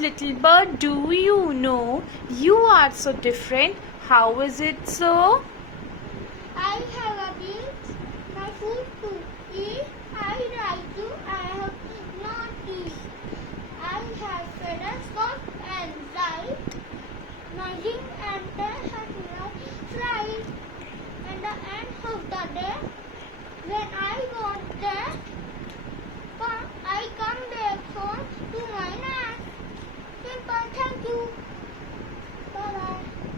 little bird, do you know you are so different? How is it so? I have a beak, my food to eat. I like you, I have not teeth. I have feathers, soft and light. My wing and tail have no flight. And the end of the day, when I want that,